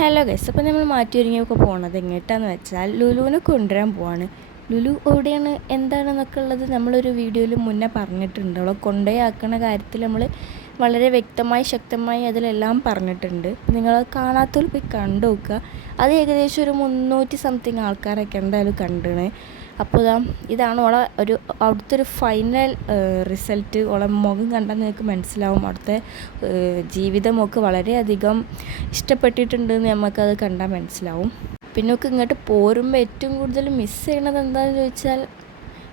Hello guys, അപ്പോൾ നമ്മൾ മാറ്റിയൊരുങ്ങിയൊക്കെ പോകണത് എങ്ങോട്ടാന്ന് വെച്ചാൽ ലുലുവിനെ കൊണ്ടുവരാൻ പോവാണ്. ലുലു എവിടെയാണ് എന്താണെന്നൊക്കെ ഉള്ളത് നമ്മളൊരു വീഡിയോയിൽ മുന്നേ പറഞ്ഞിട്ടുണ്ട്. അവളെ കൊണ്ടുപോയി ആക്കുന്ന കാര്യത്തിൽ നമ്മൾ വളരെ വ്യക്തമായി ശക്തമായി അതിലെല്ലാം പറഞ്ഞിട്ടുണ്ട്. നിങ്ങൾ കാണാത്തവർ പോയി കണ്ടു നോക്കുക. അത് ഏകദേശം ഒരു 300 സംതിങ് ആൾക്കാരൊക്കെ എന്തായാലും കണ്ടിണ്. അപ്പോൾ ഇതാണ് ഓളെ അവിടുത്തെ ഒരു ഫൈനൽ റിസൾട്ട്. ഓളെ മുഖം കണ്ടാൽ നിങ്ങൾക്ക് മനസ്സിലാവും അവിടുത്തെ ജീവിതമൊക്കെ വളരെയധികം ഇഷ്ടപ്പെട്ടിട്ടുണ്ടെന്ന് നമുക്കത് കണ്ടാൽ മനസ്സിലാവും. പിന്നെ ഒക്കെ ഇങ്ങോട്ട് പോരുമ്പോൾ ഏറ്റവും കൂടുതൽ മിസ് ചെയ്യണത് എന്താണെന്ന് ചോദിച്ചാൽ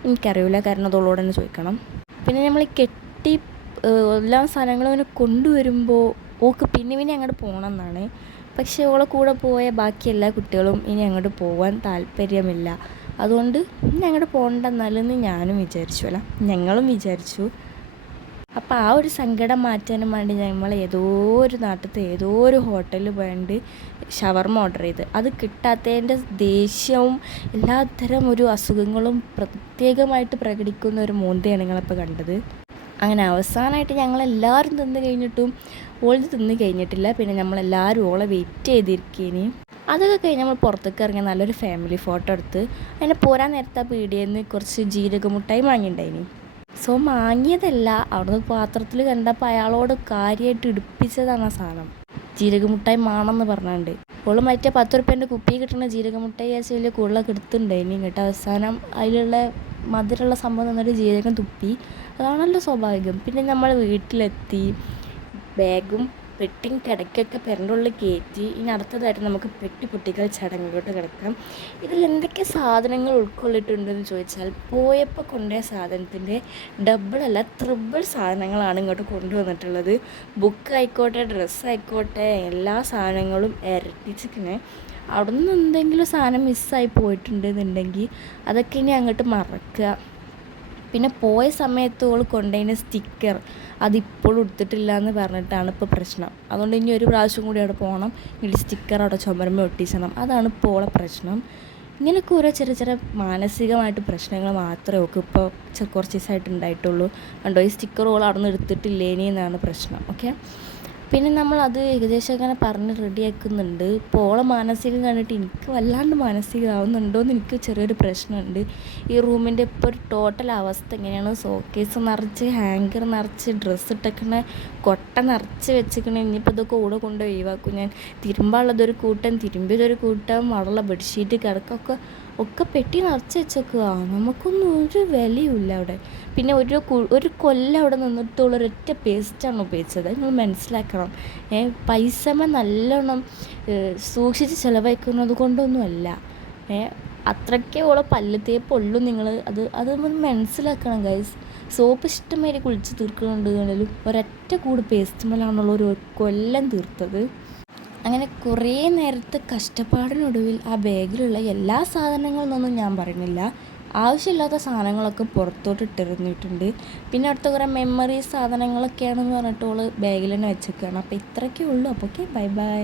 എനിക്കറിയില്ല, കാരണം അതോളോട് തന്നെ ചോദിക്കണം. പിന്നെ നമ്മൾ കെട്ടി എല്ലാ സാധനങ്ങളും അങ്ങനെ കൊണ്ടുവരുമ്പോൾ ഓക്ക് പിന്നെ അങ്ങോട്ട് പോകണം എന്നാണ്. പക്ഷേ ഓളെ കൂടെ പോയ ബാക്കി എല്ലാ കുട്ടികളും ഇനി അങ്ങോട്ട് പോകാൻ താല്പര്യമില്ല. അതുകൊണ്ട് ഇനി അങ്ങോട്ട് പോകണ്ടെന്നാലെന്ന് ഞാനും വിചാരിച്ചു, അല്ല ഞങ്ങളും വിചാരിച്ചു. അപ്പോൾ ആ ഒരു സങ്കടം മാറ്റാനും വേണ്ടി നമ്മൾ ഏതോ ഒരു നാട്ടിലത്തെ ഏതോ ഒരു ഹോട്ടലിൽ പോയിട്ട് ഷവർമ ഓർഡർ ചെയ്ത് അത് കിട്ടാത്തതിൻ്റെ ദേഷ്യവും എല്ലാത്തരം ഒരു അസുഖങ്ങളും പ്രത്യേകമായിട്ട് പ്രകടിക്കുന്ന ഒരു മോന്തയാണ് നിങ്ങളിപ്പോൾ കണ്ടത്. അങ്ങനെ അവസാനമായിട്ട് ഞങ്ങളെല്ലാവരും തിന്ന് കഴിഞ്ഞിട്ടും ഓൾത് തിന്ന് കഴിഞ്ഞിട്ടില്ല. പിന്നെ നമ്മളെല്ലാവരും ഓളെ വെയിറ്റ് ചെയ്തിരിക്കേനി. അതൊക്കെ കഴിഞ്ഞ് നമ്മൾ പുറത്തേക്ക് ഇറങ്ങി നല്ലൊരു ഫാമിലി ഫോട്ടോ എടുത്ത് അതിനെ പോരാൻ നേരത്തെ ആ പീടികയിൽ നിന്ന് കുറച്ച് ജീരകമുട്ടായി വാങ്ങിയിട്ടുണ്ടായിനി. സോ വാങ്ങിയതല്ല, അവിടുന്ന് പാത്രത്തിൽ കണ്ടപ്പോൾ അയാളോട് കാര്യമായിട്ട് ഇടിപ്പിച്ചതാണ് ആ സാധനം. ജീരകമുട്ടായി മാണെന്ന് പറഞ്ഞുകൊണ്ട് ഓള് മറ്റേ 10 റുപ്യേൻ്റെ കുപ്പി കിട്ടുന്ന ജീരകമുട്ടായി ആഴ്ച വലിയ കൂടുതലൊക്കെ എടുത്തിട്ടുണ്ടായിനി. ഇങ്ങോട്ട് അവസാനം അതിലുള്ള മധുരമുള്ള സംഭവം തന്നിട്ട് ജീരകം തുപ്പി. അതാണല്ലോ സ്വാഭാവികം. പിന്നെ നമ്മൾ വീട്ടിലെത്തി ബാഗും പെട്ടിയും കിടക്കൊക്കെ പെരൻ്റെ ഉള്ളിൽ കയറ്റി. ഇനി അടുത്തതായിട്ട് നമുക്ക് പെട്ടി പൊട്ടിക്കൽ ചടങ്ങിലോട്ട് കിടക്കാം. ഇതിൽ എന്തൊക്കെ സാധനങ്ങൾ ഉൾക്കൊള്ളിട്ടുണ്ടെന്ന് ചോദിച്ചാൽ പോയപ്പോൾ കൊണ്ടുപോയ സാധനത്തിൻ്റെ ഡബിളല്ല ട്രിപ്പിൾ സാധനങ്ങളാണ് ഇങ്ങോട്ട് കൊണ്ടുവന്നിട്ടുള്ളത്. ബുക്ക് ആയിക്കോട്ടെ, ഡ്രസ്സായിക്കോട്ടെ, എല്ലാ സാധനങ്ങളും ഇരട്ടിച്ചിങ്ങനെ. അവിടെ നിന്ന് എന്തെങ്കിലും സാധനം മിസ്സായി പോയിട്ടുണ്ടെന്നുണ്ടെങ്കിൽ അതൊക്കെ ഇനി അങ്ങോട്ട് മറക്കുക. പിന്നെ പോയ സമയത്ത് ഓൾ കൊണ്ടുപോയ സ്റ്റിക്കർ അതിപ്പോഴും എടുത്തിട്ടില്ല എന്ന് പറഞ്ഞിട്ടാണ് ഇപ്പോൾ പ്രശ്നം. അതുകൊണ്ട് ഇനി ഒരു പ്രാവശ്യം കൂടി അവിടെ പോകണം, ഇനി സ്റ്റിക്കർ അവിടെ ചുമരുമ്മ ഒട്ടിച്ചണം. അതാണ് ഇപ്പോൾ ഉള്ള പ്രശ്നം. ഇങ്ങനെയൊക്കെ ഓരോ ചെറിയ മാനസികമായിട്ട് പ്രശ്നങ്ങൾ മാത്രമേ ഓക്ക് ഇപ്പോൾ കുറച്ച് ദിവസമായിട്ട് ഉണ്ടായിട്ടുള്ളൂ. കണ്ടോ, ഈ സ്റ്റിക്കർ ഓൾ അവിടെ നിന്ന് എടുത്തിട്ടില്ലേനി എന്നാണ് പ്രശ്നം. ഓക്കെ, പിന്നെ നമ്മളത് ഏകദേശം അങ്ങനെ പറഞ്ഞ് റെഡിയാക്കുന്നുണ്ട്. ഇപ്പോൾ ഓളെ മാനസികം കണ്ടിട്ട് എനിക്ക് വല്ലാണ്ട് മാനസികമാവുന്നുണ്ടോയെന്ന് എനിക്ക് ചെറിയൊരു പ്രശ്നമുണ്ട്. ഈ റൂമിൻ്റെ ഇപ്പോൾ ഒരു ടോട്ടൽ അവസ്ഥ എങ്ങനെയാണ്? സോക്കേസ് നിറച്ച്, ഹാങ്കർ നിറച്ച്, ഡ്രസ്സ് ഇട്ടേക്കണ കൊട്ട നിറച്ച് വെച്ചിക്കണേ. ഇനിയിപ്പോൾ ഇതൊക്കെ കൂടെ കൊണ്ട് ഒഴിവാക്കും ഞാൻ. തിരുമ്പാനുള്ളതൊരു കൂട്ടം, തിരുമ്പിയതൊരു കൂട്ടം, അവിടെയുള്ള ബെഡ്ഷീറ്റ് ഒക്കെ പെട്ടി നിറച്ച് വെച്ചേക്കുക. നമുക്കൊന്നും ഒരു വിലയുമില്ല അവിടെ. പിന്നെ ഒരു കൊല്ലം അവിടെ നിന്നിട്ടുള്ള ഒരൊറ്റ പേസ്റ്റാണ് ഉപയോഗിച്ചത്. നിങ്ങൾ മനസ്സിലാക്കണം. പൈസമേ നല്ലോണം സൂക്ഷിച്ച് ചിലവഴിക്കുന്നത് കൊണ്ടൊന്നുമല്ല. അത്രയ്ക്കേ ഉള്ള പല്ല് തേപ്പുള്ളൂ. നിങ്ങൾ അത് മനസ്സിലാക്കണം ഗൈസ്. സോപ്പ് ഇഷ്ടമാതിരി കുളിച്ച് തീർക്കുന്നുണ്ടെങ്കിലും ഒരൊറ്റ കൂട് പേസ്റ്റ് മേലാണുള്ള ഒരു കൊല്ലം തീർത്തത്. അങ്ങനെ കുറേ നേരത്തെ കഷ്ടപ്പാടിനൊടുവിൽ ആ ബാഗിലുള്ള എല്ലാ സാധനങ്ങളെന്നൊന്നും ഞാൻ പറയുന്നില്ല, ആവശ്യമില്ലാത്ത സാധനങ്ങളൊക്കെ പുറത്തോട്ട് ഇട്ടെറിഞ്ഞിട്ടുണ്ട്. പിന്നെ അടുത്ത കുറേ മെമ്മറി സാധനങ്ങളൊക്കെയാണെന്ന് പറഞ്ഞിട്ട് ഓള് ബാഗിൽ തന്നെ വെച്ചേക്കുകയാണ്. അപ്പോൾ ഇത്രയൊക്കെ ഉള്ളൂ. അപ്പോൾ ഓക്കെ, ബൈ ബൈ.